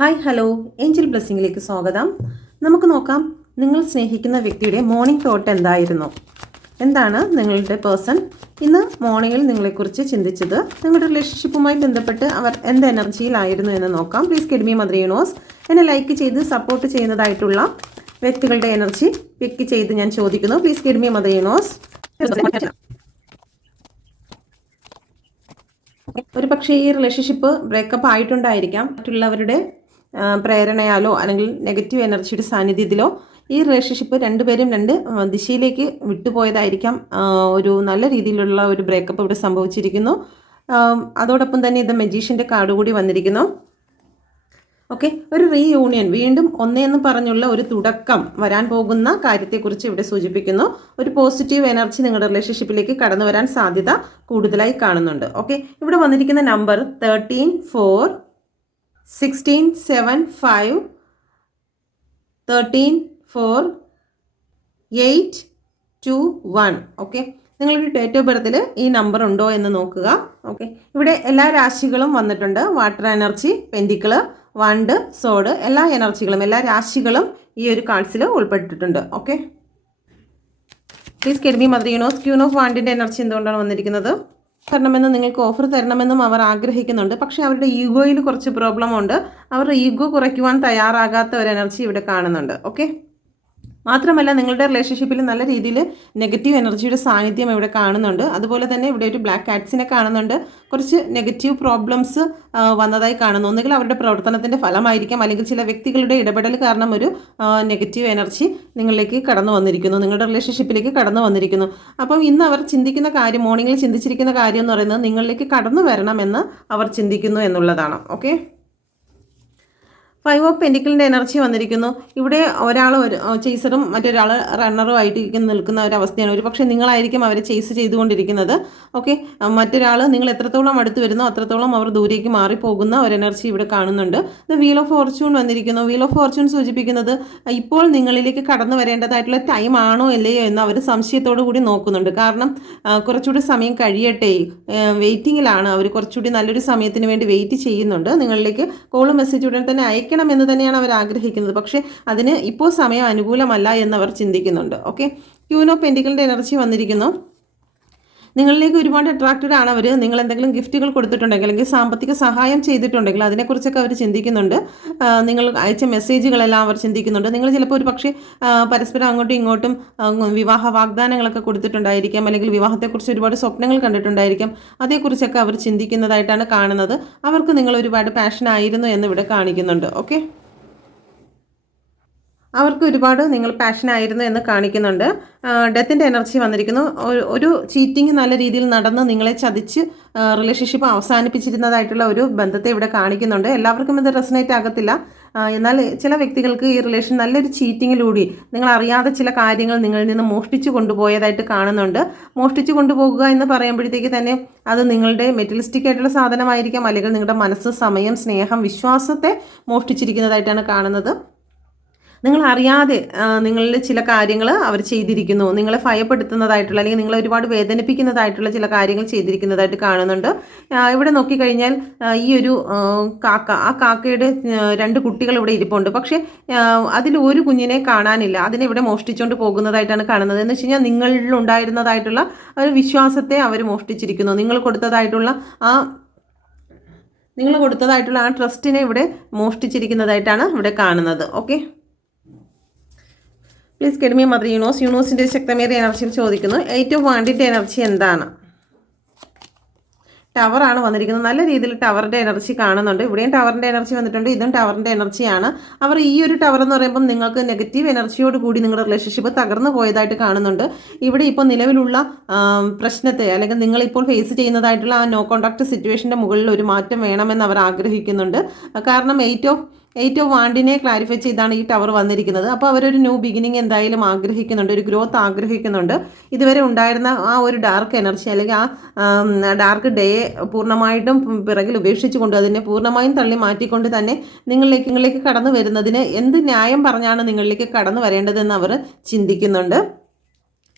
Hi hello Angel ബ്ലെസ്സിങ്ങിലേക്ക് സ്വാഗതം. നമുക്ക് നോക്കാം നിങ്ങൾ സ്നേഹിക്കുന്ന വ്യക്തിയുടെ മോർണിംഗ് തോട്ട് എന്തായിരുന്നു. എന്താണ് നിങ്ങളുടെ പേഴ്സൺ ഇന്ന് മോർണിംഗിൽ നിങ്ങളെക്കുറിച്ച് ചിന്തിച്ചത്, നിങ്ങളുടെ റിലേഷൻഷിപ്പുമായി ബന്ധപ്പെട്ട് അവർ എന്ത് എനർജിയിലായിരുന്നു എന്ന് നോക്കാം. Please give me mother universe. എന്നെ ലൈക്ക് ചെയ്ത് സപ്പോർട്ട് ചെയ്യുന്നതായിട്ടുള്ള വ്യക്തികളുടെ എനർജി പിക്ക് ചെയ്ത് ഞാൻ ചോദിക്കുന്നു. Please give me mother universe. ഒരു പക്ഷേ ഈ റിലേഷൻഷിപ്പ് ബ്രേക്കപ്പ് ആയിട്ടുണ്ടായിരിക്കാം. മറ്റുള്ളവരുടെ പ്രേരണയാലോ അല്ലെങ്കിൽ നെഗറ്റീവ് എനർജിയുടെ സാന്നിധ്യത്തിലോ ഈ റിലേഷൻഷിപ്പ് രണ്ടുപേരും രണ്ട് ദിശയിലേക്ക് വിട്ടുപോയതായിരിക്കാം. ഒരു നല്ല രീതിയിലുള്ള ഒരു ബ്രേക്കപ്പ് ഇവിടെ സംഭവിച്ചിരിക്കുന്നു. അതോടൊപ്പം തന്നെ ഇത് മജീഷ്യൻ്റെ കാർഡ് കൂടി വന്നിരിക്കുന്നു. ഓക്കെ, ഒരു റീയൂണിയൻ, വീണ്ടും ഒന്നേന്ന് പറഞ്ഞുള്ള ഒരു തുടക്കം വരാൻ പോകുന്ന കാര്യത്തെക്കുറിച്ച് ഇവിടെ സൂചിപ്പിക്കുന്നു. ഒരു പോസിറ്റീവ് എനർജി നിങ്ങളുടെ റിലേഷൻഷിപ്പിലേക്ക് കടന്നു വരാൻ സാധ്യത കൂടുതലായി കാണുന്നുണ്ട്. ഓക്കെ, ഇവിടെ വന്നിരിക്കുന്ന നമ്പർ 13 4 16 7 5 13 4 8 2 1. ഓക്കെ, നിങ്ങളുടെ ഡേറ്റ് ഓഫ് ബർത്തിൽ ഈ നമ്പർ ഉണ്ടോ എന്ന് നോക്കുക. ഓക്കെ, ഇവിടെ എല്ലാ രാശികളും വന്നിട്ടുണ്ട്. വാട്ടർ എനർജി, പെൻഡിക്കിള്, വണ്ട്, സോഡ്, എല്ലാ എനർജികളും എല്ലാ രാശികളും ഈ ഒരു കാർഡ്സിൽ ഉൾപ്പെട്ടിട്ടുണ്ട്. Okay, please give me mother universe. Queen of വാണ്ടിൻ്റെ എനർജി എന്തുകൊണ്ടാണ് വന്നിരിക്കുന്നത്? തരണമെന്നും നിങ്ങൾക്ക് ഓഫർ തരണമെന്നും അവർ ആഗ്രഹിക്കുന്നുണ്ട്. പക്ഷേ അവരുടെ ഈഗോയിൽ കുറച്ച് പ്രോബ്ലം ഉണ്ട്. അവരുടെ ഈഗോ കുറയ്ക്കുവാൻ തയ്യാറാകാത്ത ഒരു എനർജി ഇവിടെ കാണുന്നുണ്ട്. ഓക്കെ, മാത്രമല്ല നിങ്ങളുടെ റിലേഷൻഷിപ്പിൽ നല്ല രീതിയിൽ നെഗറ്റീവ് എനർജിയുടെ സാന്നിധ്യം ഇവിടെ കാണുന്നുണ്ട്. അതുപോലെ തന്നെ ഇവിടെ ഒരു ബ്ലാക്ക് കാറ്റ്സിനെ കാണുന്നുണ്ട്. കുറച്ച് നെഗറ്റീവ് പ്രോബ്ലംസ് വന്നതായി കാണുന്നു. ഒന്നുകിൽ അവരുടെ പ്രവർത്തനത്തിൻ്റെ ഫലമായിരിക്കാം, അല്ലെങ്കിൽ ചില വ്യക്തികളുടെ ഇടപെടൽ കാരണം ഒരു നെഗറ്റീവ് എനർജി നിങ്ങളിലേക്ക് കടന്നു വന്നിരിക്കുന്നു, നിങ്ങളുടെ റിലേഷൻഷിപ്പിലേക്ക് കടന്നു വന്നിരിക്കുന്നു. അപ്പം ഇന്ന് അവർ ചിന്തിക്കുന്ന കാര്യം, മോർണിംഗിൽ ചിന്തിച്ചിരിക്കുന്ന കാര്യം എന്ന് പറയുന്നത് നിങ്ങളിലേക്ക് കടന്നു വരണമെന്ന് അവർ ചിന്തിക്കുന്നു എന്നുള്ളതാണ്. ഓക്കെ, 5 ഓഫ് പെൻഡിക്കിളിൻ്റെ എനർജി വന്നിരിക്കുന്നു. ഇവിടെ ഒരാൾ ഒരു ചേസറും മറ്റൊരാൾ റണ്ണറും ആയിട്ട് നിൽക്കുന്ന ഒരു അവസ്ഥയാണ്. ഒരു പക്ഷേ നിങ്ങളായിരിക്കും അവരെ ചേസ് ചെയ്തുകൊണ്ടിരിക്കുന്നത്. ഓക്കെ, മറ്റൊരാൾ നിങ്ങൾ എത്രത്തോളം അടുത്ത് വരുന്നോ അത്രത്തോളം അവർ ദൂരേക്ക് മാറിപ്പോകുന്ന ഒരു എനർജി ഇവിടെ കാണുന്നുണ്ട്. ഇത് വീൽ ഓഫ് ഫോർച്യൂൺ വന്നിരിക്കുന്നു. വീൽ ഓഫ് ഫോർച്യൂൺ സൂചിപ്പിക്കുന്നത് ഇപ്പോൾ നിങ്ങളിലേക്ക് കടന്നു വരേണ്ടതായിട്ടുള്ള ടൈം ആണോ അല്ലയോ എന്ന് അവർ സംശയത്തോടു കൂടി നോക്കുന്നുണ്ട്. കാരണം കുറച്ചുകൂടി സമയം കഴിയട്ടെ, വെയിറ്റിങ്ങിലാണ് അവർ. കുറച്ചുകൂടി നല്ലൊരു സമയത്തിന് വേണ്ടി വെയിറ്റ് ചെയ്യുന്നുണ്ട്. നിങ്ങളിലേക്ക് കോളും മെസ്സേജ് ഉടൻ തന്നെ എന്ന് തന്നെയാണ് അവർ ആഗ്രഹിക്കുന്നത്. പക്ഷേ അതിന് ഇപ്പോൾ സമയം അനുകൂലമല്ല എന്നവർ ചിന്തിക്കുന്നുണ്ട്. ഓക്കെ, ക്യൂൻ ഓഫ് പെൻഡിക്കിളിൻ്റെ എനർജി വന്നിരിക്കുന്നു. നിങ്ങളിലേക്ക് ഒരുപാട് അട്രാക്റ്റഡ് ആണ് അവർ. നിങ്ങൾ എന്തെങ്കിലും ഗിഫ്റ്റുകൾ കൊടുത്തിട്ടുണ്ടെങ്കിൽ അല്ലെങ്കിൽ സാമ്പത്തിക സഹായം ചെയ്തിട്ടുണ്ടെങ്കിൽ അതിനെക്കുറിച്ചൊക്കെ അവർ ചിന്തിക്കുന്നുണ്ട്. നിങ്ങൾ അയച്ച മെസ്സേജുകളെല്ലാം അവർ ചിന്തിക്കുന്നുണ്ട്. നിങ്ങൾ ചിലപ്പോൾ ഒരു പക്ഷേ പരസ്പരം അങ്ങോട്ടും ഇങ്ങോട്ടും വിവാഹ വാഗ്ദാനങ്ങളൊക്കെ കൊടുത്തിട്ടുണ്ടായിരിക്കാം, അല്ലെങ്കിൽ വിവാഹത്തെക്കുറിച്ച് ഒരുപാട് സ്വപ്നങ്ങൾ കണ്ടിട്ടുണ്ടായിരിക്കാം. അതേക്കുറിച്ചൊക്കെ അവർ ചിന്തിക്കുന്നതായിട്ടാണ് കാണുന്നത്. അവർക്ക് നിങ്ങൾ ഒരുപാട് പാഷനായിരുന്നു എന്ന് ഇവിടെ കാണിക്കുന്നുണ്ട്. ഓക്കെ, അവർക്ക് ഒരുപാട് നിങ്ങൾ പാഷനായിരുന്നു എന്ന് കാണിക്കുന്നുണ്ട്. ഡെത്തിൻ്റെ എനർജി വന്നിരിക്കുന്നു. ഒരു ചീറ്റിംഗ് നല്ല രീതിയിൽ നടന്ന് നിങ്ങളെ ചതിച്ച് റിലേഷൻഷിപ്പ് അവസാനിപ്പിച്ചിരുന്നതായിട്ടുള്ള ഒരു ബന്ധത്തെ ഇവിടെ കാണിക്കുന്നുണ്ട്. എല്ലാവർക്കും ഇത് റെസനേറ്റ് ആകത്തില്ല. എന്നാൽ ചില വ്യക്തികൾക്ക് ഈ റിലേഷൻ നല്ലൊരു ചീറ്റിങ്ങിലൂടെ നിങ്ങൾ അറിയാതെ ചില കാര്യങ്ങൾ നിങ്ങളിൽ നിന്ന് മോഷ്ടിച്ചു കൊണ്ടുപോയതായിട്ട് കാണുന്നുണ്ട്. മോഷ്ടിച്ചു കൊണ്ടുപോകുക എന്ന് പറയുമ്പോഴത്തേക്ക് തന്നെ അത് നിങ്ങളുടെ മെറ്റലിസ്റ്റിക് ആയിട്ടുള്ള സാധനമായിരിക്കാം, അല്ലെങ്കിൽ നിങ്ങളുടെ മനസ്സ്, സമയം, സ്നേഹം, വിശ്വാസത്തെ മോഷ്ടിച്ചിരിക്കുന്നതായിട്ടാണ് കാണുന്നത്. നിങ്ങൾ അറിയാതെ നിങ്ങളിൽ ചില കാര്യങ്ങൾ അവർ ചെയ്തിരിക്കുന്നു. നിങ്ങളെ ഭയപ്പെടുത്തുന്നതായിട്ടുള്ള അല്ലെങ്കിൽ നിങ്ങളെ ഒരുപാട് വേദനിപ്പിക്കുന്നതായിട്ടുള്ള ചില കാര്യങ്ങൾ ചെയ്തിരിക്കുന്നതായിട്ട് കാണുന്നുണ്ട്. ഇവിടെ നോക്കിക്കഴിഞ്ഞാൽ ഈ ഒരു കാക്ക, ആ കാക്കയുടെ 2 കുട്ടികൾ ഇവിടെ ഇരിപ്പുണ്ട്. പക്ഷേ അതിൽ ഒരു കുഞ്ഞിനെ കാണാനില്ല. അതിനെ ഇവിടെ മോഷ്ടിച്ചുകൊണ്ട് പോകുന്നതായിട്ടാണ് കാണുന്നത്. എന്ന് വെച്ച് കഴിഞ്ഞാൽ നിങ്ങളിലുണ്ടായിരുന്നതായിട്ടുള്ള ഒരു വിശ്വാസത്തെ അവർ മോഷ്ടിച്ചിരിക്കുന്നു. നിങ്ങൾ കൊടുത്തതായിട്ടുള്ള ആ ട്രസ്റ്റിനെ ഇവിടെ മോഷ്ടിച്ചിരിക്കുന്നതായിട്ടാണ് ഇവിടെ കാണുന്നത്. Okay, please give me mother universe. യൂണിവേഴ്സിൻ്റെ ശക്തമേറിയ എനർജിയിൽ ചോദിക്കുന്നു, 8 ഓഫ് വാണ്ടിൻ്റെ എനർജി എന്താണ്? ടവറാണ് വന്നിരിക്കുന്നത്. നല്ല രീതിയിൽ ടവറിൻ്റെ എനർജി കാണുന്നുണ്ട്. ഇവിടെയും ടവറിൻ്റെ എനർജി വന്നിട്ടുണ്ട്. ഇതും ടവറിൻ്റെ എനർജിയാണ്. അവർ ഈ ഒരു ടവർ എന്ന് പറയുമ്പം നിങ്ങൾക്ക് നെഗറ്റീവ് എനർജിയോട് കൂടി നിങ്ങളുടെ റിലേഷൻഷിപ്പ് തകർന്നു പോയതായിട്ട് കാണുന്നുണ്ട്. ഇവിടെ ഇപ്പോൾ നിലവിലുള്ള പ്രശ്നത്തെ അല്ലെങ്കിൽ നിങ്ങളിപ്പോൾ ഫേസ് ചെയ്യുന്നതായിട്ടുള്ള ആ നോ കോണ്ടാക്ട് സിറ്റുവേഷൻ്റെ മുകളിൽ ഒരു മാറ്റം വേണമെന്ന് അവർ ആഗ്രഹിക്കുന്നുണ്ട്. കാരണം 8 ഓഫ് വാണ്ടിനെ ക്ലാരിഫൈ ചെയ്താണ് ഈ ടവർ വന്നിരിക്കുന്നത്. അപ്പോൾ അവരൊരു ന്യൂ ബിഗിനിങ് എന്തായാലും ആഗ്രഹിക്കുന്നുണ്ട്, ഒരു ഗ്രോത്ത് ആഗ്രഹിക്കുന്നുണ്ട്. ഇതുവരെ ഉണ്ടായിരുന്ന ആ ഒരു ഡാർക്ക് എനർജി അല്ലെങ്കിൽ ആ ഡാർക്ക് ഡേയെ പൂർണ്ണമായിട്ടും പിറകിൽ ഉപേക്ഷിച്ചുകൊണ്ട് അതിനെ പൂർണ്ണമായും തള്ളി മാറ്റിക്കൊണ്ട് തന്നെ നിങ്ങളിലേക്ക് കടന്നു വരുന്നതിന് എന്ത് ന്യായം പറഞ്ഞാണ് നിങ്ങളിലേക്ക് കടന്നു വരേണ്ടതെന്ന് അവർ ചിന്തിക്കുന്നുണ്ട്.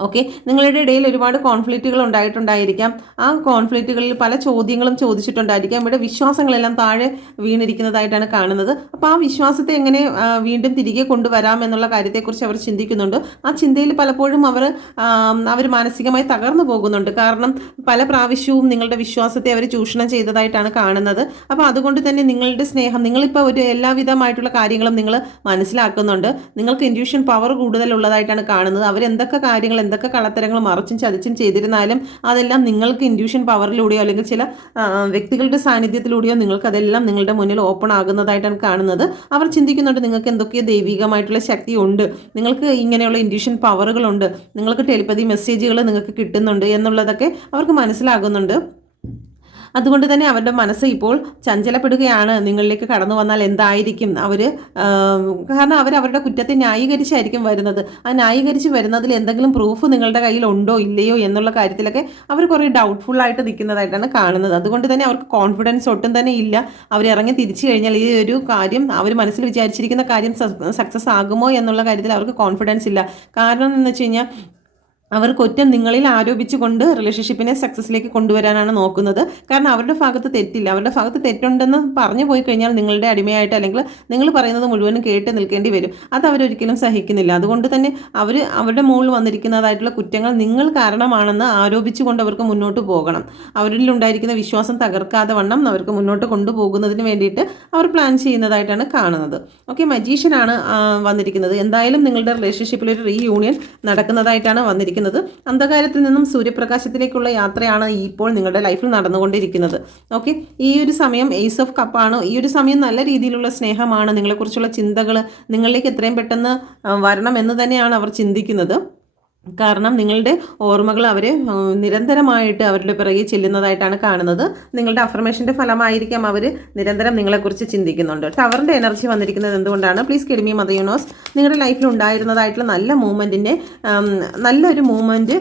ഓക്കെ, നിങ്ങളുടെ ഇടയിൽ ഒരുപാട് കോൺഫ്ലിക്റ്റുകൾ ഉണ്ടായിട്ടുണ്ടായിരിക്കാം. ആ കോൺഫ്ലിക്റ്റുകളിൽ പല ചോദ്യങ്ങളും ചോദിച്ചിട്ടുണ്ടായിരിക്കാം. ഇവിടെ വിശ്വാസങ്ങളെല്ലാം താഴെ വീണിരിക്കുന്നതായിട്ടാണ് കാണുന്നത്. അപ്പോൾ ആ വിശ്വാസത്തെ എങ്ങനെ വീണ്ടും തിരികെ കൊണ്ടുവരാം എന്നുള്ള കാര്യത്തെക്കുറിച്ച് അവർ ചിന്തിക്കുന്നുണ്ട്. ആ ചിന്തയിൽ പലപ്പോഴും അവർ മാനസികമായി തകർന്നു പോകുന്നുണ്ട്. കാരണം പല പ്രാവശ്യവും നിങ്ങളുടെ വിശ്വാസത്തെ അവർ ചൂഷണം ചെയ്തതായിട്ടാണ് കാണുന്നത്. അപ്പോൾ അതുകൊണ്ട് തന്നെ നിങ്ങളുടെ സ്നേഹം, നിങ്ങളിപ്പോൾ ഒരു എല്ലാവിധമായിട്ടുള്ള കാര്യങ്ങളും നിങ്ങൾ മനസ്സിലാക്കുന്നുണ്ട്. നിങ്ങൾക്ക് ഇൻറ്റ്യൂഷൻ പവർ കൂടുതലുള്ളതായിട്ടാണ് കാണുന്നത്. അവരെന്തൊക്കെ കാര്യങ്ങൾ, എന്തൊക്കെ കളത്തരങ്ങൾ മറച്ചും ചതിച്ചും ചെയ്തിരുന്നാലും അതെല്ലാം നിങ്ങൾക്ക് ഇൻറ്റ്യൂഷൻ പവറിലൂടെയോ അല്ലെങ്കിൽ ചില വ്യക്തികളുടെ സാന്നിധ്യത്തിലൂടെയോ നിങ്ങൾക്ക് അതെല്ലാം നിങ്ങളുടെ മുന്നിൽ ഓപ്പൺ ആകുന്നതായിട്ടാണ് കാണുന്നത്. അവർ ചിന്തിക്കുന്നുണ്ട് നിങ്ങൾക്ക് എന്തൊക്കെയോ ദൈവികമായിട്ടുള്ള ശക്തി ഉണ്ട്, നിങ്ങൾക്ക് ഇങ്ങനെയുള്ള ഇൻറ്റ്യൂഷൻ പവറുകളുണ്ട്, നിങ്ങൾക്ക് ടെലിപ്പതി മെസ്സേജുകൾ നിങ്ങൾക്ക് കിട്ടുന്നുണ്ട് എന്നുള്ളതൊക്കെ അവർക്ക് മനസ്സിലാകുന്നുണ്ട്. അതുകൊണ്ട് തന്നെ അവരുടെ മനസ്സ് ഇപ്പോൾ ചഞ്ചലപ്പെടുകയാണ്. നിങ്ങളിലേക്ക് കടന്നു വന്നാൽ എന്തായിരിക്കും കാരണം അവരുടെ കുറ്റത്തെ ന്യായീകരിച്ചായിരിക്കും വരുന്നത്. ആ ന്യായീകരിച്ച് വരുന്നതിൽ എന്തെങ്കിലും പ്രൂഫ് നിങ്ങളുടെ കയ്യിൽ ഉണ്ടോ ഇല്ലയോ എന്നുള്ള കാര്യത്തിലൊക്കെ അവർ കുറേ ഡൗട്ട്ഫുൾ ആയിട്ട് നിൽക്കുന്നതായിട്ടാണ് കാണുന്നത്. അതുകൊണ്ട് തന്നെ അവർക്ക് കോൺഫിഡൻസ് ഒട്ടും തന്നെ ഇല്ല. അവരിറങ്ങി തിരിച്ചു കഴിഞ്ഞാൽ ഈ ഒരു കാര്യം, അവർ മനസ്സിൽ വിചാരിച്ചിരിക്കുന്ന കാര്യം സക്സസ് ആകുമോ എന്നുള്ള കാര്യത്തിൽ അവർക്ക് കോൺഫിഡൻസ് ഇല്ല. കാരണം എന്ന് വെച്ച് കഴിഞ്ഞാൽ അവർ കുറ്റം നിങ്ങളിൽ ആരോപിച്ചുകൊണ്ട് റിലേഷൻഷിപ്പിനെ സക്സസ്സിലേക്ക് കൊണ്ടുവരാനാണ് നോക്കുന്നത്. കാരണം അവരുടെ ഭാഗത്ത് തെറ്റില്ല. അവരുടെ ഭാഗത്ത് തെറ്റുണ്ടെന്ന് പറഞ്ഞു പോയി കഴിഞ്ഞാൽ നിങ്ങളുടെ അടിമയായിട്ട് അല്ലെങ്കിൽ നിങ്ങൾ പറയുന്നത് മുഴുവനും കേട്ട് നിൽക്കേണ്ടി വരും. അത് അവരൊരിക്കലും സഹിക്കുന്നില്ല. അതുകൊണ്ട് തന്നെ അവരുടെ മുകളിൽ വന്നിരിക്കുന്നതായിട്ടുള്ള കുറ്റങ്ങൾ നിങ്ങൾ കാരണമാണെന്ന് ആരോപിച്ചുകൊണ്ട് അവർക്ക് മുന്നോട്ട് പോകണം. അവരിൽ ഉണ്ടായിരിക്കുന്ന വിശ്വാസം തകർക്കാതെ വണ്ണം അവർക്ക് മുന്നോട്ട് കൊണ്ടുപോകുന്നതിന് വേണ്ടിയിട്ട് അവർ പ്ലാൻ ചെയ്യുന്നതായിട്ടാണ് കാണുന്നത്. ഓക്കെ, മജീഷ്യനാണ് വന്നിരിക്കുന്നത്. എന്തായാലും നിങ്ങളുടെ റിലേഷൻഷിപ്പിൽ ഒരു റീയൂണിയൻ നടക്കുന്നതായിട്ടാണ് വന്നിരിക്കുന്നത്. അന്ധകാരത്തിൽ നിന്നും സൂര്യപ്രകാശത്തിലേക്കുള്ള യാത്രയാണ് ഇപ്പോൾ നിങ്ങളുടെ ലൈഫിൽ നടന്നുകൊണ്ടിരിക്കുന്നത്. ഓക്കെ, ഈ ഒരു സമയം ഏസ് ഓഫ് കപ്പാണ്. ഈ ഒരു സമയം നല്ല രീതിയിലുള്ള സ്നേഹമാണ്. നിങ്ങളെക്കുറിച്ചുള്ള ചിന്തകൾ നിങ്ങളിലേക്ക് എത്രയും പെട്ടെന്ന് വരണം എന്ന് തന്നെയാണ് അവർ ചിന്തിക്കുന്നത്. കാരണം നിങ്ങളുടെ ഓർമ്മകൾ അവർ നിരന്തരമായിട്ട് അവരുടെ പിറകെ ചെല്ലുന്നതായിട്ടാണ് കാണുന്നത്. നിങ്ങളുടെ അഫർമേഷൻ്റെ ഫലമായിരിക്കാം അവർ നിരന്തരം നിങ്ങളെക്കുറിച്ച് ചിന്തിക്കുന്നുണ്ട്. ടവറിൻ്റെ എനർജി വന്നിരിക്കുന്നത് എന്തുകൊണ്ടാണ്? Please kid me mother universe. നിങ്ങളുടെ ലൈഫിൽ ഉണ്ടായിരുന്നതായിട്ടുള്ള നല്ലൊരു മൂവ്മെൻറ്റ്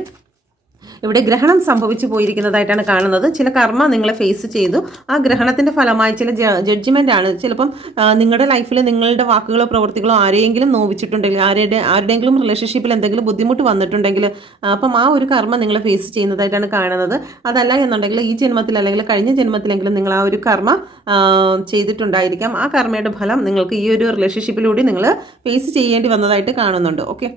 ഇവിടെ ഗ്രഹണം സംഭവിച്ചു പോയിരിക്കുന്നതായിട്ടാണ് കാണുന്നത്. ചില കർമ്മ നിങ്ങളെ ഫേസ് ചെയ്തു. ആ ഗ്രഹണത്തിൻ്റെ ഫലമായി ചില ജഡ്ജ്മെൻ്റ് ആണ്. ചിലപ്പം നിങ്ങളുടെ ലൈഫിൽ നിങ്ങളുടെ വാക്കുകളോ പ്രവൃത്തികളോ ആരെയെങ്കിലും നോവിച്ചിട്ടുണ്ടെങ്കിൽ, ആരുടെയെങ്കിലും റിലേഷൻഷിപ്പിൽ എന്തെങ്കിലും ബുദ്ധിമുട്ട് വന്നിട്ടുണ്ടെങ്കിൽ, അപ്പം ആ ഒരു കർമ്മ നിങ്ങളെ ഫേസ് ചെയ്യുന്നതായിട്ടാണ് കാണുന്നത്. അതല്ല എന്നുണ്ടെങ്കിൽ ഈ ജന്മത്തിൽ അല്ലെങ്കിൽ കഴിഞ്ഞ ജന്മത്തിലെങ്കിലും നിങ്ങൾ ആ ഒരു കർമ്മ ചെയ്തിട്ടുണ്ടായിരിക്കാം. ആ കർമ്മയുടെ ഫലം നിങ്ങൾക്ക് ഈ ഒരു റിലേഷൻഷിപ്പിലൂടെ നിങ്ങൾ ഫേസ് ചെയ്യേണ്ടി വന്നതായിട്ട് കാണുന്നുണ്ട്. ഓക്കെ,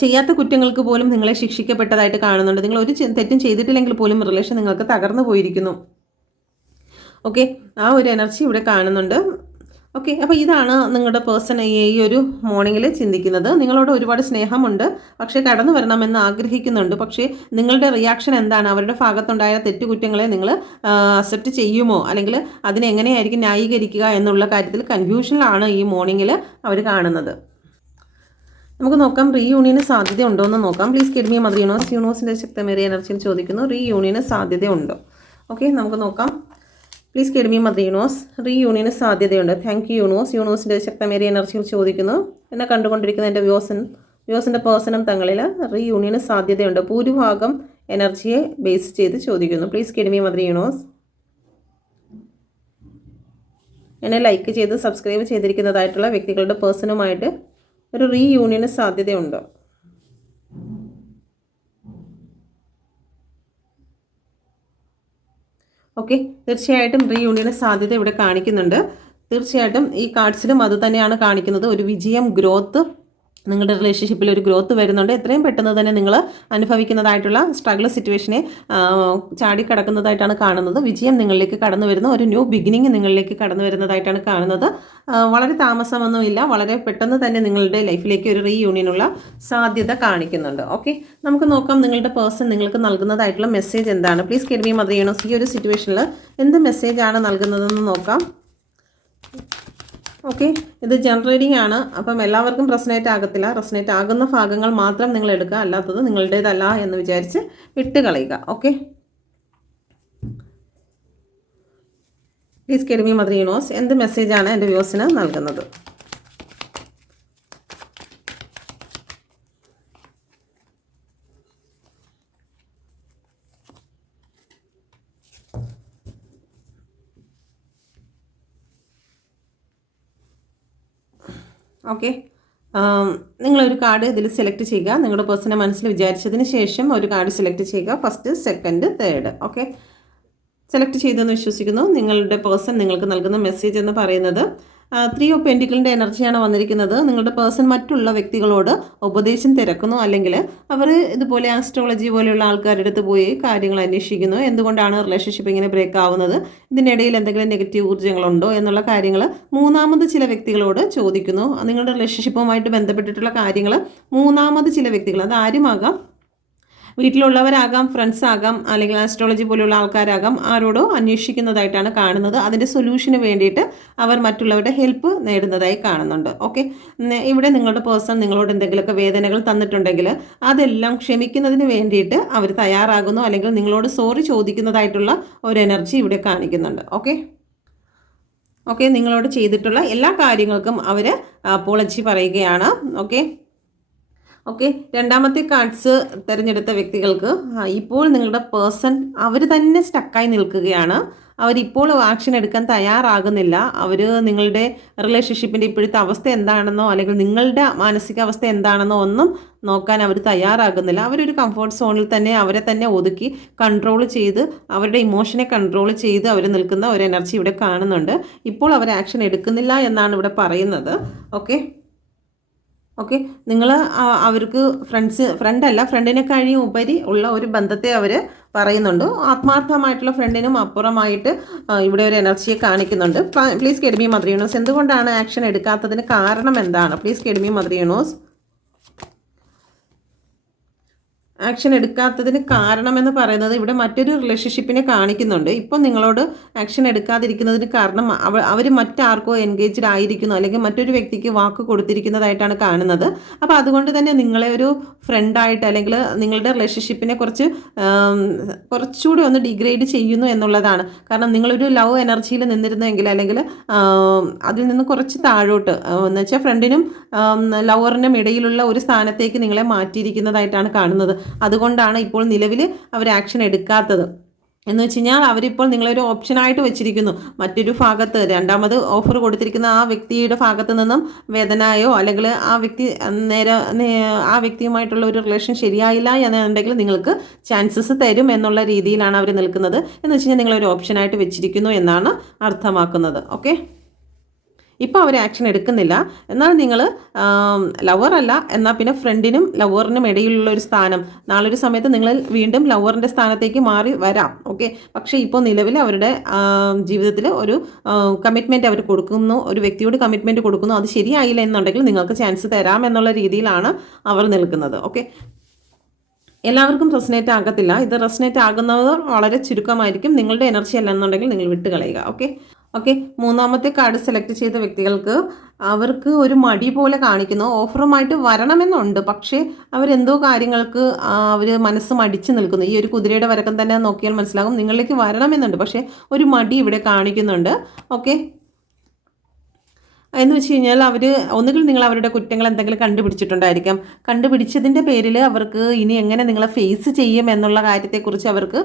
ചെയ്യാത്ത കുറ്റങ്ങൾക്ക് പോലും നിങ്ങളെ ശിക്ഷിക്കപ്പെട്ടതായിട്ട് കാണുന്നുണ്ട്. നിങ്ങൾ ഒരു തെറ്റും ചെയ്തിട്ടില്ലെങ്കിൽ പോലും റിലേഷൻ നിങ്ങൾക്ക് തകർന്നു പോയിരിക്കുന്നു. ഓക്കെ, ആ ഒരു എനർജി ഇവിടെ കാണുന്നുണ്ട്. ഓക്കെ, അപ്പോൾ ഇതാണ് നിങ്ങളുടെ പേഴ്സൺ ഈ ഒരു മോർണിംഗിൽ ചിന്തിക്കുന്നത്. നിങ്ങളോട് ഒരുപാട് സ്നേഹമുണ്ട്, പക്ഷേ കടന്നു വരണമെന്ന് ആഗ്രഹിക്കുന്നുണ്ട്. പക്ഷേ നിങ്ങളുടെ റിയാക്ഷൻ എന്താണ്? അവരുടെ ഭാഗത്തുണ്ടായ തെറ്റുകുറ്റങ്ങളെ നിങ്ങൾ അക്സെപ്റ്റ് ചെയ്യുമോ, അല്ലെങ്കിൽ അതിനെങ്ങനെയായിരിക്കും ന്യായീകരിക്കുക എന്നുള്ള കാര്യത്തിൽ കൺഫ്യൂഷനിലാണ് ഈ മോർണിംഗിൽ അവർ കാണുന്നത്. നമുക്ക് നോക്കാം റീയൂണിയന് സാധ്യത ഉണ്ടോ എന്ന് നോക്കാം. പ്ലീസ് കിഡ്മി മദർ യൂണിവേഴ്സിൻ്റെ ശക്തമേറിയ എനർജിയിൽ ചോദിക്കുന്നു, റീയൂണിയന് സാധ്യതയുണ്ടോ? ഓക്കെ, നമുക്ക് നോക്കാം. Please kid me mother universe, reunion സാധ്യതയുണ്ട്. താങ്ക് യു യൂണിവേഴ്സിൻ്റെ ശക്തമേറിയ എനർജിയിൽ ചോദിക്കുന്നു. എന്നെ കണ്ടുകൊണ്ടിരിക്കുന്ന എൻ്റെ വ്യൂസിൻ്റെ പേഴ്സണും തങ്ങളിൽ റീയൂണിയന് സാധ്യതയുണ്ട്. ഭൂരിഭാഗം എനർജിയെ ബേസ് ചെയ്ത് ചോദിക്കുന്നു. Please kid me mother universe. എന്നെ ലൈക്ക് ചെയ്ത് സബ്സ്ക്രൈബ് ചെയ്തിരിക്കുന്നതായിട്ടുള്ള വ്യക്തികളുടെ പേഴ്സണുമായിട്ട് ഒരു റീയൂണിയന് സാധ്യതയുണ്ടോ? ഓക്കെ, തീർച്ചയായിട്ടും റീയൂണിയന് സാധ്യത ഇവിടെ കാണിക്കുന്നുണ്ട്. തീർച്ചയായിട്ടും ഈ കാർഡ്സിലും അത് തന്നെയാണ് കാണിക്കുന്നത്. ഒരു വിജയം, ഗ്രോത്ത്, നിങ്ങളുടെ റിലേഷൻഷിപ്പിൽ ഒരു ഗ്രോത്ത് വരുന്നുണ്ട്. എത്രയും പെട്ടെന്ന് തന്നെ നിങ്ങൾ അനുഭവിക്കുന്നതായിട്ടുള്ള സ്ട്രഗിൾ സിറ്റുവേഷനെ ചാടിക്കടക്കുന്നതായിട്ടാണ് കാണുന്നത്. വിജയം നിങ്ങളിലേക്ക് കടന്നു വരുന്ന ഒരു ന്യൂ ബിഗിനിങ് നിങ്ങളിലേക്ക് കടന്നു വരുന്നതായിട്ടാണ് കാണുന്നത്. വളരെ താമസമൊന്നുമില്ല, വളരെ പെട്ടെന്ന് തന്നെ നിങ്ങളുടെ ലൈഫിലേക്ക് ഒരു റീയൂണിയനുള്ള സാധ്യത കാണിക്കുന്നുണ്ട്. ഓക്കെ, നമുക്ക് നോക്കാം നിങ്ങളുടെ പേഴ്സൺ നിങ്ങൾക്ക് നൽകുന്നതായിട്ടുള്ള മെസ്സേജ് എന്താണ്. പ്ലീസ് കിഡ്മി മദർ യൂണിവേഴ്സ് ഈ ഒരു സിറ്റുവേഷനിൽ എന്ത് മെസ്സേജാണ് നൽകുന്നതെന്ന് നോക്കാം. ഓക്കെ, ഇത് ജനറേറ്റിംഗ് ആണ്. അപ്പം എല്ലാവർക്കും റെസനേറ്റ് ആകത്തില്ല. റെസനേറ്റ് ആകുന്ന ഭാഗങ്ങൾ മാത്രം നിങ്ങൾ എടുക്കുക, അല്ലാത്തത് നിങ്ങളുടേതല്ല എന്ന് വിചാരിച്ച് വിട്ട് കളയുക. Okay, please kid me mother universe എന്ത് മെസ്സേജാണ് എൻ്റെ വ്യൂസിന് നൽകുന്നത്? ഓക്കെ, നിങ്ങളൊരു കാർഡ് ഇതിൽ സെലക്ട് ചെയ്യുക. നിങ്ങളുടെ പേഴ്സണെ മനസ്സിൽ വിചാരിച്ചതിന് ശേഷം ഒരു കാർഡ് സെലക്ട് ചെയ്യുക. First, second, third. Okay, select ചെയ്തെന്ന് വിശ്വസിക്കുന്നു. നിങ്ങളുടെ പേഴ്സൺ നിങ്ങൾക്ക് നൽകുന്ന മെസ്സേജ് എന്ന് പറയുന്നത് 3 ഓഫ് പെൻറ്റിക്കിളിൻ്റെ എനർജിയാണ് വന്നിരിക്കുന്നത്. നിങ്ങളുടെ പേഴ്സൺ മറ്റുള്ള വ്യക്തികളോട് ഉപദേശം തിരക്കുന്നു, അല്ലെങ്കിൽ അവർ ഇതുപോലെ ആസ്ട്രോളജി പോലെയുള്ള ആൾക്കാരുടെ അടുത്ത് പോയി കാര്യങ്ങൾ അന്വേഷിക്കുന്നു. എന്തുകൊണ്ടാണ് റിലേഷൻഷിപ്പ് ഇങ്ങനെ ബ്രേക്ക് ആവുന്നത്, ഇതിനിടയിൽ എന്തെങ്കിലും നെഗറ്റീവ് ഊർജ്ജങ്ങളുണ്ടോ എന്നുള്ള കാര്യങ്ങൾ മൂന്നാമത് ചില വ്യക്തികളോട് ചോദിക്കുന്നു. നിങ്ങളുടെ റിലേഷൻഷിപ്പുമായിട്ട് ബന്ധപ്പെട്ടിട്ടുള്ള കാര്യങ്ങൾ മൂന്നാമത് ചില വ്യക്തികൾ, അത് ആരുമാകാം, വീട്ടിലുള്ളവരാകാം, ഫ്രണ്ട്സ് ആകാം, അല്ലെങ്കിൽ ആസ്ട്രോളജി പോലെയുള്ള ആൾക്കാരാകാം, ആരോടോ അന്വേഷിക്കുന്നതായിട്ടാണ് കാണുന്നത്. അതിൻ്റെ സൊല്യൂഷന് വേണ്ടിയിട്ട് അവർ മറ്റുള്ളവരുടെ ഹെൽപ്പ് നേടുന്നതായി കാണുന്നുണ്ട്. ഓക്കെ, ഇവിടെ നിങ്ങളുടെ പേഴ്സൺ നിങ്ങളോട് എന്തെങ്കിലുമൊക്കെ വേദനകൾ തന്നിട്ടുണ്ടെങ്കിൽ അതെല്ലാം ക്ഷമിക്കുന്നതിന് വേണ്ടിയിട്ട് അവർ തയ്യാറാകുന്നു, അല്ലെങ്കിൽ നിങ്ങളോട് സോറി ചോദിക്കുന്നതായിട്ടുള്ള ഒരു എനർജി ഇവിടെ കാണിക്കുന്നുണ്ട്. ഓക്കെ, നിങ്ങളോട് ചെയ്തിട്ടുള്ള എല്ലാ കാര്യങ്ങൾക്കും അവർ അപ്പോളജി പറയുകയാണ്. ഓക്കെ, രണ്ടാമത്തെ കാർഡ്സ് തിരഞ്ഞെടുത്ത വ്യക്തികൾക്ക് ഇപ്പോൾ നിങ്ങളുടെ പേഴ്സൺ അവർ തന്നെ സ്റ്റക്കായി നിൽക്കുകയാണ്. അവരിപ്പോൾ ആക്ഷൻ എടുക്കാൻ തയ്യാറാകുന്നില്ല. അവർ നിങ്ങളുടെ റിലേഷൻഷിപ്പിൻ്റെ ഇപ്പോഴത്തെ അവസ്ഥ എന്താണെന്നോ അല്ലെങ്കിൽ നിങ്ങളുടെ മാനസികാവസ്ഥ എന്താണെന്നോ ഒന്നും നോക്കാൻ അവർ തയ്യാറാകുന്നില്ല. അവരൊരു കംഫർട്ട് സോണിൽ തന്നെ അവരെ തന്നെ ഒതുക്കി കൺട്രോൾ ചെയ്ത് അവരുടെ ഇമോഷനെ കൺട്രോൾ ചെയ്ത് അവർ നിൽക്കുന്ന ഒരു എനർജി ഇവിടെ കാണുന്നുണ്ട്. ഇപ്പോൾ അവർ ആക്ഷൻ എടുക്കുന്നില്ല എന്നാണ് ഇവിടെ പറയുന്നത്. ഓക്കെ, നിങ്ങൾ അവർക്ക് ഫ്രണ്ടിനെക്കാളും ഉപരി ഉള്ള ഒരു ബന്ധത്തെ അവർ പറയുന്നുണ്ട്. ആത്മാർത്ഥമായിട്ടുള്ള ഫ്രണ്ടിനും അപ്പുറമായിട്ട് ഇവിടെ ഒരു എനർജിയെ കാണിക്കുന്നുണ്ട്. Please get me mother universe, എന്തുകൊണ്ടാണ് ആക്ഷൻ എടുക്കാത്തതിന് കാരണം എന്താണ്? Please get me mother universe, action എടുക്കാത്തതിന് കാരണമെന്ന് പറയുന്നത് ഇവിടെ മറ്റൊരു റിലേഷൻഷിപ്പിനെ കാണിക്കുന്നുണ്ട്. ഇപ്പം നിങ്ങളോട് ആക്ഷൻ എടുക്കാതിരിക്കുന്നതിന് കാരണം അവർ മറ്റാർക്കോ എൻഗേജ്ഡ് ആയിരിക്കുന്നു, അല്ലെങ്കിൽ മറ്റൊരു വ്യക്തിക്ക് വാക്ക് കൊടുത്തിരിക്കുന്നതായിട്ടാണ് കാണുന്നത്. അപ്പോൾ അതുകൊണ്ട് തന്നെ നിങ്ങളെ ഒരു ഫ്രണ്ടായിട്ട് അല്ലെങ്കിൽ നിങ്ങളുടെ റിലേഷൻഷിപ്പിനെ കുറച്ചുകൂടി ഒന്ന് ഡിഗ്രേഡ് ചെയ്യുന്നു എന്നുള്ളതാണ്. കാരണം നിങ്ങളൊരു ലവ് എനർജിയിൽ നിന്നിരുന്നെങ്കിൽ, അല്ലെങ്കിൽ അതിൽ നിന്ന് കുറച്ച് താഴോട്ട് എന്ന് വെച്ചാൽ ഫ്രണ്ടിനും ലവറിനും ഇടയിലുള്ള ഒരു സ്ഥാനത്തേക്ക് നിങ്ങളെ മാറ്റിയിരിക്കുന്നതായിട്ടാണ് കാണുന്നത്. അതുകൊണ്ടാണ് ഇപ്പോൾ നിലവിൽ അവർ ആക്ഷൻ എടുക്കാത്തത്. എന്ന് വെച്ച് കഴിഞ്ഞാൽ അവരിപ്പോൾ നിങ്ങളൊരു ഓപ്ഷനായിട്ട് വെച്ചിരിക്കുന്നു. മറ്റൊരു ഭാഗത്ത് രണ്ടാമത് ഓഫർ കൊടുത്തിരിക്കുന്ന ആ വ്യക്തിയുടെ ഭാഗത്ത് നിന്നും വേദനയോ അല്ലെങ്കിൽ ആ വ്യക്തിയുമായിട്ടുള്ള ഒരു റിലേഷൻ ശരിയായില്ല എന്നുണ്ടെങ്കിൽ നിങ്ങൾക്ക് ചാൻസസ് തരും എന്നുള്ള രീതിയിലാണ് അവർ നിൽക്കുന്നത്. എന്ന് വെച്ച് കഴിഞ്ഞാൽ നിങ്ങളൊരു ഓപ്ഷനായിട്ട് വെച്ചിരിക്കുന്നു എന്നാണ് അർത്ഥമാക്കുന്നത്. ഓക്കെ, ഇപ്പോൾ അവർ ആക്ഷൻ എടുക്കുന്നില്ല. എന്നാൽ നിങ്ങൾ ലവറല്ല, എന്നാൽ പിന്നെ ഫ്രണ്ടിനും ലവറിനും ഇടയിലുള്ള ഒരു സ്ഥാനം നാളൊരു സമയത്ത് നിങ്ങൾ വീണ്ടും ലവറിൻ്റെ സ്ഥാനത്തേക്ക് മാറി വരാം. ഓക്കെ, പക്ഷേ ഇപ്പോൾ നിലവിൽ അവരുടെ ജീവിതത്തിൽ ഒരു കമ്മിറ്റ്മെൻറ്റ് അവർ കൊടുക്കുന്നു, ഒരു വ്യക്തിയോട് കമ്മിറ്റ്മെൻറ്റ് കൊടുക്കുന്നു. അത് ശരിയായില്ല എന്നുണ്ടെങ്കിൽ നിങ്ങൾക്ക് ചാൻസ് തരാം എന്നുള്ള രീതിയിലാണ് അവർ നിൽക്കുന്നത്. ഓക്കെ, എല്ലാവർക്കും റെസനേറ്റ് ആകത്തില്ല. ഇത് റെസനേറ്റ് ആകുന്നവർ വളരെ ചുരുക്കമായിരിക്കും. നിങ്ങളുടെ എനർജി അല്ല എന്നുണ്ടെങ്കിൽ നിങ്ങൾ വിട്ടുകളയുക. ഓക്കെ, മൂന്നാമത്തെ കാർഡ് സെലക്ട് ചെയ്ത വ്യക്തികൾക്ക് അവർക്ക് ഒരു മടി പോലെ കാണിക്കുന്നു. ഓഫറുമായിട്ട് വരണമെന്നുണ്ട്, പക്ഷേ അവരെന്തോ കാര്യങ്ങൾക്ക് അവർ മനസ്സ് മടിച്ചു നിൽക്കുന്നു. ഈ ഒരു കുതിരയുടെ വരക്കം തന്നെ നോക്കിയാൽ മനസ്സിലാകും. നിങ്ങളിലേക്ക് വരണമെന്നുണ്ട്, പക്ഷേ ഒരു മടി ഇവിടെ കാണിക്കുന്നുണ്ട്. ഓക്കെ, എന്ന് വെച്ച് കഴിഞ്ഞാൽ ഒന്നുകിൽ നിങ്ങൾ അവരുടെ കുറ്റങ്ങൾ എന്തെങ്കിലും കണ്ടുപിടിച്ചിട്ടുണ്ടായിരിക്കാം. കണ്ടുപിടിച്ചതിൻ്റെ പേരിൽ അവർക്ക് ഇനി എങ്ങനെ നിങ്ങളെ ഫേസ് ചെയ്യും എന്നുള്ള കാര്യത്തെക്കുറിച്ച് അവർക്ക്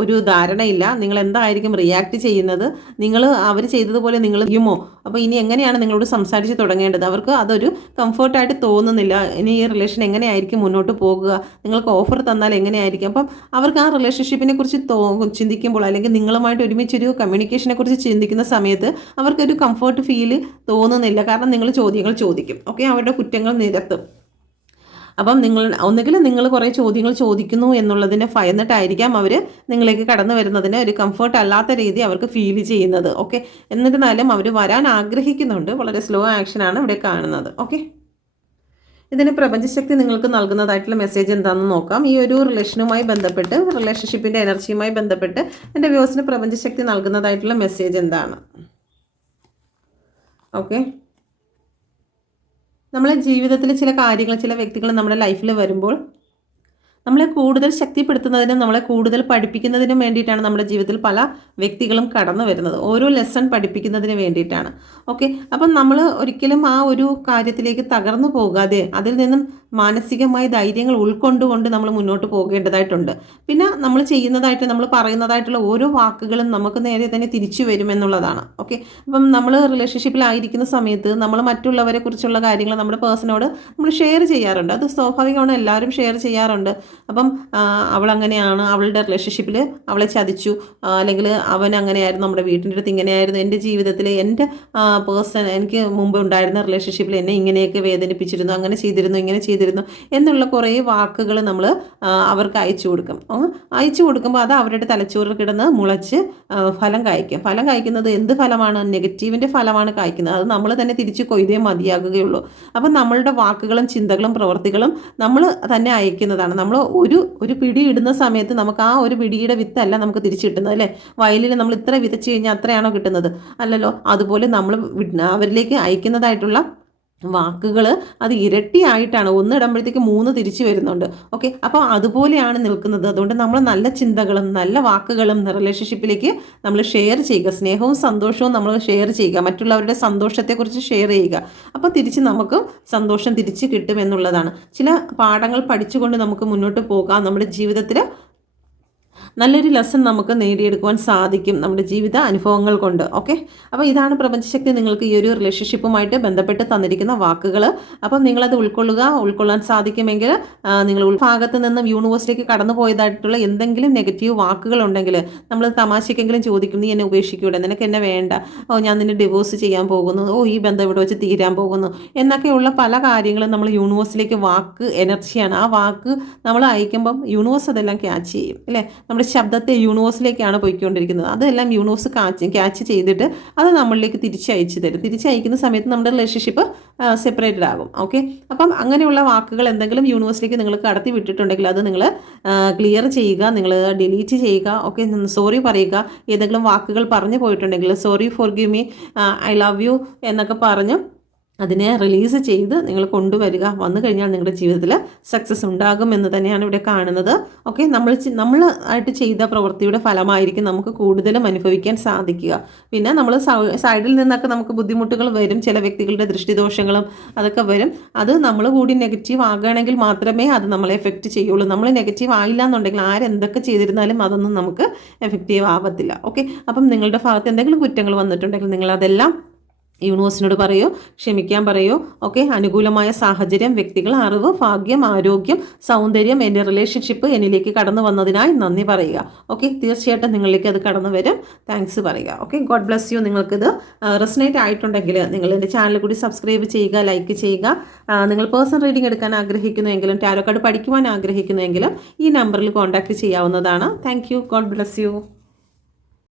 ഒരു ധാരണയില്ല. നിങ്ങൾ എന്തായിരിക്കും റിയാക്ട് ചെയ്യുന്നത്, അവർ ചെയ്തതുപോലെ നിങ്ങൾ ചെയ്യുമോ, അപ്പോൾ ഇനി എങ്ങനെയാണ് നിങ്ങളോട് സംസാരിച്ച് തുടങ്ങേണ്ടത്, അവർക്ക് അതൊരു കംഫർട്ടായിട്ട് തോന്നുന്നില്ല. ഇനി ഈ റിലേഷൻ എങ്ങനെയായിരിക്കും മുന്നോട്ട് പോകുക, നിങ്ങൾക്ക് ഓഫർ തന്നാൽ എങ്ങനെയായിരിക്കും. അപ്പം അവർക്ക് ആ റിലേഷൻഷിപ്പിനെ കുറിച്ച് ചിന്തിക്കുമ്പോൾ, അല്ലെങ്കിൽ നിങ്ങളുമായിട്ട് ഒരുമിച്ചൊരു കമ്മ്യൂണിക്കേഷനെ കുറിച്ച് ചിന്തിക്കുന്ന സമയത്ത് അവർക്കൊരു കംഫർട്ട് ഫീൽ തോന്നുന്നില്ല. കാരണം നിങ്ങൾ ചോദ്യങ്ങൾ ചോദിക്കും. ഓക്കെ, അവരുടെ കുറ്റങ്ങൾ നിരത്തും. അപ്പം ഒന്നുകിൽ നിങ്ങൾ കുറേ ചോദ്യങ്ങൾ ചോദിക്കുന്നു എന്നുള്ളതിനെ ഭയന്നിട്ടായിരിക്കാം അവർ നിങ്ങളിലേക്ക് കടന്നു വരുന്നതിന് ഒരു കംഫർട്ട് അല്ലാത്ത രീതി അവർക്ക് ഫീൽ ചെയ്യുന്നത്. ഓക്കെ, എന്നിരുന്നാലും അവർ വരാൻ ആഗ്രഹിക്കുന്നുണ്ട്. വളരെ സ്ലോ ആക്ഷനാണ് ഇവിടെ കാണുന്നത്. ഓക്കെ, ഇതിന് പ്രപഞ്ചശക്തി നിങ്ങൾക്ക് നൽകുന്നതായിട്ടുള്ള മെസ്സേജ് എന്താണെന്ന് നോക്കാം. ഈ ഒരു റിലേഷനുമായി ബന്ധപ്പെട്ട്, റിലേഷൻഷിപ്പിൻ്റെ എനർജിയുമായി ബന്ധപ്പെട്ട് എൻ്റെ വ്യൂസിന് പ്രപഞ്ചശക്തി നൽകുന്നതായിട്ടുള്ള മെസ്സേജ് എന്താണ്? ഓക്കെ, നമ്മളെ ജീവിതത്തിൽ ചില കാര്യങ്ങൾ, ചില വ്യക്തികൾ നമ്മുടെ ലൈഫിൽ വരുമ്പോൾ നമ്മളെ കൂടുതൽ ശക്തിപ്പെടുത്തുന്നതിനും നമ്മളെ കൂടുതൽ പഠിപ്പിക്കുന്നതിനും വേണ്ടിയിട്ടാണ് നമ്മുടെ ജീവിതത്തിൽ പല വ്യക്തികളും കടന്നു വരുന്നത്. ഓരോ ലെസൺ പഠിപ്പിക്കുന്നതിന് വേണ്ടിയിട്ടാണ്. ഓക്കെ, അപ്പം നമ്മൾ ഒരിക്കലും ആ ഒരു കാര്യത്തിലേക്ക് തകർന്നു പോകാതെ അതിൽ നിന്നും മാനസികമായി ധൈര്യങ്ങൾ ഉൾക്കൊണ്ടുകൊണ്ട് നമ്മൾ മുന്നോട്ട് പോകേണ്ടതായിട്ടുണ്ട്. പിന്നെ നമ്മൾ ചെയ്യുന്നതായിട്ട് നമ്മൾ പറയുന്നതായിട്ടുള്ള ഓരോ വാക്കുകളും നമുക്ക് നേരെ തന്നെ തിരിച്ചു വരുമെന്നുള്ളതാണ്. ഓക്കെ, അപ്പം നമ്മൾ റിലേഷൻഷിപ്പിലായിരിക്കുന്ന സമയത്ത് നമ്മൾ മറ്റുള്ളവരെ കുറിച്ചുള്ള കാര്യങ്ങൾ നമ്മുടെ പേഴ്സണോട് നമ്മൾ ഷെയർ ചെയ്യാറുണ്ട്. അത് സ്വാഭാവികമാണ്, എല്ലാവരും ഷെയർ ചെയ്യാറുണ്ട്. അപ്പം അവൾ അങ്ങനെയാണ്, അവളുടെ റിലേഷൻഷിപ്പിൽ അവളെ ചതിച്ചു, അല്ലെങ്കിൽ അവൻ അങ്ങനെയായിരുന്നു, നമ്മുടെ വീട്ടിൻ്റെ അടുത്ത് ഇങ്ങനെയായിരുന്നു, എൻ്റെ ജീവിതത്തിൽ എൻ്റെ എനിക്ക് മുമ്പ് ഉണ്ടായിരുന്ന റിലേഷൻഷിപ്പിൽ എന്നെ ഇങ്ങനെയൊക്കെ വേദനിപ്പിച്ചിരുന്നു, അങ്ങനെ ചെയ്തിരുന്നു, ഇങ്ങനെ ചെയ്തിരുന്നു എന്നുള്ള കുറേ വാക്കുകൾ നമ്മൾ അവർക്ക് അയച്ചു കൊടുക്കും. അയച്ചു കൊടുക്കുമ്പോൾ അത് അവരുടെ തലച്ചോറിൽ കിടന്ന് മുളച്ച് ഫലം കായ്ക്കും. ഫലം കായ്ക്കുന്നത് എന്ത് ഫലമാണ്? നെഗറ്റീവിൻ്റെ ഫലമാണ് കായ്ക്കുന്നത്. അത് നമ്മൾ തന്നെ തിരിച്ച് കൊയ്തേ മതിയാകുകയുള്ളൂ. അപ്പം നമ്മളുടെ വാക്കുകളും ചിന്തകളും പ്രവൃത്തികളും നമ്മൾ തന്നെ അയക്കുന്നതാണ്. നമ്മൾ ഒരു പിടി ഇടുന്ന സമയത്ത് നമുക്ക് ആ ഒരു പിടിയുടെ വിത്തല്ല നമുക്ക് തിരിച്ചു കിട്ടുന്നത്, അല്ലേ? വയലിൽ നമ്മൾ ഇത്ര വിതച്ച് കഴിഞ്ഞാൽ അത്രയാണോ കിട്ടുന്നത്? അല്ലല്ലോ. അതുപോലെ നമ്മൾ അവരിലേക്ക് അയക്കുന്നതായിട്ടുള്ള വാക്കുകൾ അത് ഇരട്ടിയായിട്ടാണ്, ഒന്നിടുമ്പോഴത്തേക്ക് 3 തിരിച്ചു വരുന്നുണ്ട്. ഓക്കെ, അപ്പോൾ അതുപോലെയാണ് നിൽക്കുന്നത്. അതുകൊണ്ട് നമ്മൾ നല്ല ചിന്തകളും നല്ല വാക്കുകളും റിലേഷൻഷിപ്പിലേക്ക് നമ്മൾ ഷെയർ ചെയ്യുക. സ്നേഹവും സന്തോഷവും നമ്മൾ ഷെയർ ചെയ്യുക, മറ്റുള്ളവരുടെ സന്തോഷത്തെക്കുറിച്ച് ഷെയർ ചെയ്യുക. അപ്പോൾ തിരിച്ച് നമുക്കും സന്തോഷം തിരിച്ച് കിട്ടുമെന്നുള്ളതാണ്. ചില പാഠങ്ങൾ പഠിച്ചുകൊണ്ട് നമുക്ക് മുന്നോട്ട് പോകാം. നമ്മുടെ ജീവിതത്തിൽ നല്ലൊരു ലെസൺ നമുക്ക് നേടിയെടുക്കുവാൻ സാധിക്കും നമ്മുടെ ജീവിത അനുഭവങ്ങൾ കൊണ്ട്. ഓക്കെ, അപ്പോൾ ഇതാണ് പ്രപഞ്ചശക്തി നിങ്ങൾക്ക് ഈ ഒരു റിലേഷൻഷിപ്പുമായിട്ട് ബന്ധപ്പെട്ട് തന്നിരിക്കുന്ന വാക്കുകൾ. അപ്പം നിങ്ങളത് ഉൾക്കൊള്ളാൻ സാധിക്കുമെങ്കിൽ നിങ്ങൾ ഭാഗത്ത് നിന്നും യൂണിവേഴ്സിലേക്ക് കടന്നു പോയതായിട്ടുള്ള എന്തെങ്കിലും നെഗറ്റീവ് വാക്കുകൾ ഉണ്ടെങ്കിൽ നമ്മൾ തമാശയ്ക്കെങ്കിലും ചോദിക്കും, നീ എന്നെ ഉപേക്ഷിക്കൂടെ, നിനക്ക് എന്നെ വേണ്ട, ഞാൻ നിന്നെ ഡിവോഴ്സ് ചെയ്യാൻ പോകുന്നു, ഈ ബന്ധം ഇവിടെ വെച്ച് തീരാൻ പോകുന്നു എന്നൊക്കെയുള്ള പല കാര്യങ്ങളും നമ്മൾ യൂണിവേഴ്സിലേക്ക് വാക്ക് എനർജിയാണ്. ആ വാക്ക് നമ്മൾ അയക്കുമ്പം യൂണിവേഴ്സ് അതെല്ലാം ക്യാച്ച് ചെയ്യും, അല്ലേ? നമ്മുടെ ശബ്ദത്തെ യൂണിവേഴ്സിലേക്കാണ് പോയിക്കൊണ്ടിരിക്കുന്നത്. അതെല്ലാം യൂണിവേഴ്സ് ക്യാച്ച് ചെയ്തിട്ട് അത് നമ്മളിലേക്ക് തിരിച്ചയച്ചു തരും. തിരിച്ചയക്കുന്ന സമയത്ത് നമ്മുടെ റിലേഷൻഷിപ്പ് സെപ്പറേറ്റഡ് ആകും. ഓക്കെ, അപ്പം അങ്ങനെയുള്ള വാക്കുകൾ എന്തെങ്കിലും യൂണിവേഴ്സിലേക്ക് നിങ്ങൾ കടത്തി വിട്ടിട്ടുണ്ടെങ്കിൽ അത് നിങ്ങൾ ക്ലിയർ ചെയ്യുക, നിങ്ങൾ ഡിലീറ്റ് ചെയ്യുക. ഓക്കെ, സോറി പറയുക. ഏതെങ്കിലും വാക്കുകൾ പറഞ്ഞു പോയിട്ടുണ്ടെങ്കിൽ sorry, forgive me, I love you എന്നൊക്കെ പറഞ്ഞ് അതിനെ റിലീസ് ചെയ്ത് നിങ്ങൾ കൊണ്ടുവരിക. വന്നു കഴിഞ്ഞാൽ നിങ്ങളുടെ ജീവിതത്തിൽ സക്സസ് ഉണ്ടാകും എന്ന് തന്നെയാണ് ഇവിടെ കാണുന്നത്. ഓക്കെ, നമ്മൾ ആയിട്ട് ചെയ്ത പ്രവൃത്തിയുടെ ഫലമായിരിക്കും നമുക്ക് കൂടുതലും അനുഭവിക്കാൻ സാധിക്കുക. പിന്നെ നമ്മൾ സൈഡിൽ നിന്നൊക്കെ നമുക്ക് ബുദ്ധിമുട്ടുകൾ വരും, ചില വ്യക്തികളുടെ ദൃഷ്ടിദോഷങ്ങളും അതൊക്കെ വരും. അത് നമ്മൾ കൂടി നെഗറ്റീവ് ആകുകയാണെങ്കിൽ മാത്രമേ അത് നമ്മളെ എഫക്റ്റ് ചെയ്യുള്ളൂ. നമ്മൾ നെഗറ്റീവ് ആയില്ല എന്നുണ്ടെങ്കിൽ ആരെന്തൊക്കെ ചെയ്തിരുന്നാലും അതൊന്നും നമുക്ക് എഫക്റ്റീവ് ആവത്തില്ല. ഓക്കെ, അപ്പം നിങ്ങളുടെ ഭാഗത്ത് എന്തെങ്കിലും കുറ്റങ്ങൾ വന്നിട്ടുണ്ടെങ്കിൽ നിങ്ങളതെല്ലാം യൂണിവേഴ്സിനോട് പറയോ, ക്ഷമിക്കാൻ പറയോ. ഓക്കെ, അനുകൂലമായ സാഹചര്യം, വ്യക്തികൾ, അറിവ്, ഭാഗ്യം, ആരോഗ്യം, സൗന്ദര്യം, എൻ്റെ റിലേഷൻഷിപ്പ് എന്നിലേക്ക് കടന്നു വന്നതിനായി നന്ദി പറയുക. ഓക്കെ, തീർച്ചയായിട്ടും നിങ്ങളിലേക്ക് അത് കടന്നു വരും. താങ്ക്സ് പറയുക. Okay, God bless you. നിങ്ങൾക്കിത് റെസനേറ്റ് ആയിട്ടുണ്ടെങ്കിൽ നിങ്ങൾ എൻ്റെ ചാനൽ കൂടി സബ്സ്ക്രൈബ് ചെയ്യുക, ലൈക്ക് ചെയ്യുക. നിങ്ങൾ പേഴ്സണൽ റീഡിംഗ് എടുക്കാൻ ആഗ്രഹിക്കുന്നുവെങ്കിലും ടാരോ കാർഡ് പഠിക്കുവാൻ ആഗ്രഹിക്കുന്നുവെങ്കിലും ഈ നമ്പറിൽ കോൺടാക്റ്റ് ചെയ്യാവുന്നതാണ്. Thank you. God bless you.